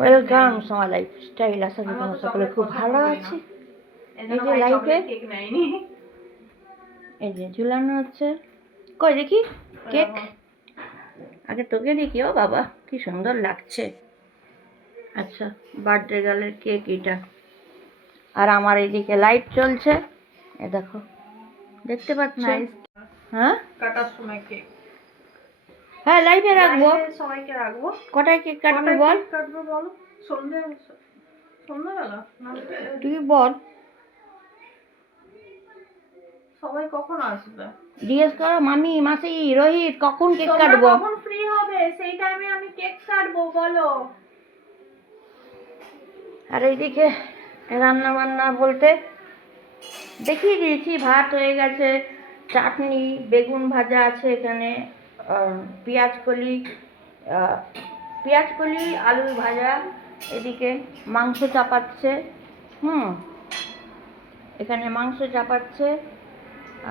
Welcome সময় lifestyle. আশা করি তোমরা সকলে খুব ভালো আছে। এই যে লাইফে এই যে ঝুলানো হচ্ছে, কই দেখি কেক, আগে তোকে দেখি। ও বাবা কি সুন্দর লাগছে। আচ্ছা, বার্থডে গার্লের কেক এটা। আর আমার এইদিকে লাইট চলছে, এ দেখো, দেখতে পাচ্ছ? হ্যাঁ, কাটার সময় কেক, হ্যাঁ লাইভে রাখবো। সবাইকে রাখবো। কটায় কেক কাটবো বল? কাটবো বলো, সন্ধ্যাবেলা তুই বল, সবাই কখন আসবে জিজ্ঞেস করো। মামি, মাসি, রোহিত কখন কেক কাটবো? কখন ফ্রি হবে সেই টাইমে আমি কেক কাটবো বলো। আর এইদিকে রান্না বান্না বলতে দেখিয়ে দিয়েছি, ভাত হয়ে গেছে, চাটনি, বেগুন ভাজা আছে এখানে, পেঁয়াজ কলি আলুর ভাজা, এদিকে মাংস চাপাচ্ছে, এখানে মাংস চাপাচ্ছে,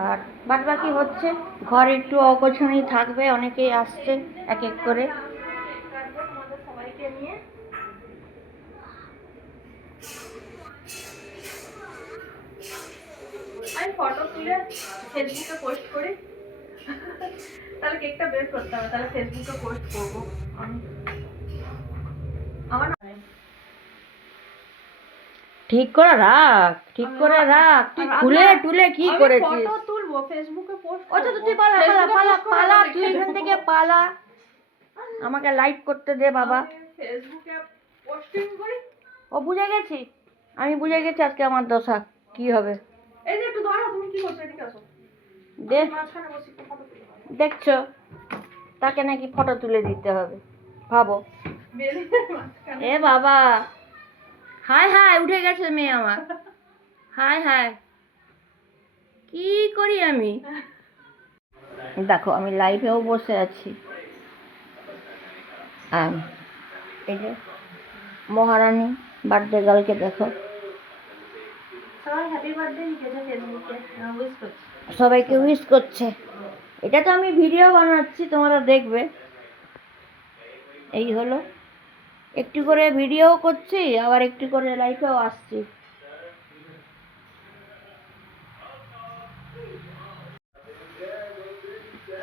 আর বাদ বাকি হচ্ছে। ঘর একটু অগোছানি থাকবে, অনেকেই আসছে এক এক করে। সবাইকে নিয়ে আমি ফটো তুলে ফেসবুকে পোস্ট করি, তাহলে কেকটা বের করতে হবে, তাহলে ফেসবুকে পোস্ট করবো আমি। আমার ঠিক করে রাখ, ঠিক করে রাখ। তুই খুলে টুলে কি করেছিস? ফটো তুলবো, ফেসবুকে পোস্ট আচ্ছা তুই পালা পালা পালা পালা, তুই এখান থেকে পালা, আমাকে লাইক করতে দে বাবা। ফেসবুকে পোস্টিং করি। ও বুঝে গেছি, আমি বুঝে গেছি আজকে আমার দশা কি হবে। এই যে একটু ধরো, তুমি কি করছো, এদিকে আসো। দে, মাঝখানে বসে একটু ফটো তুলে দাও। দেখছো, তাকে নাকি ফটো তুলে দিতে হবে, ভাবো। এ বাবা, হাই হাই উঠে গেছে মেয়ে আমার, হাই হাই, কি করি আমি? দেখো আমি লাইভেও বসে আছি, এই যে মহারানী বার্থডে গার্লকে দেখো, সবাই হ্যাপি বার্থডে লিখেছে ফেসবুকে, উইশ করছে, সবাইকে উইশ করছে। এটা তো আমি ভিডিও বানাচ্ছি, তোমরা দেখবে। এই হলো, একটু করে ভিডিও করছি, আবার একটু করে লাইভেও আসছি।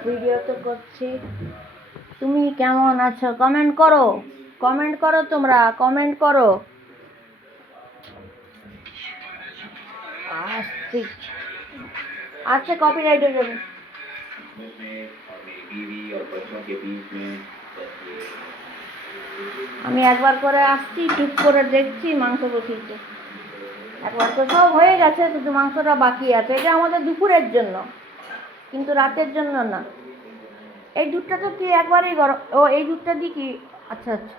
ভিডিও তো করছি। তুমি কেমন আছো কমেন্ট করো, কমেন্ট করো, তোমরা কমেন্ট করো। আসছি, আচ্ছা কপিরাইট হয়ে যাবে। আমি একবার করে আসছি, টুক করে দেখছি, মাংস বসিয়েছে। একবার তো সব হয়ে গেছে, শুধু মাংসটা বাকি আছে। এটা আমাদের দুপুরের জন্য, কিন্তু রাতের জন্য না। এই দুধটা তো তুই একবারেই গরম, ও এই দুধটা দি কি? আচ্ছা আচ্ছা,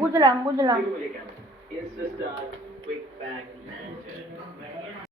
বুঝলাম বুঝলাম।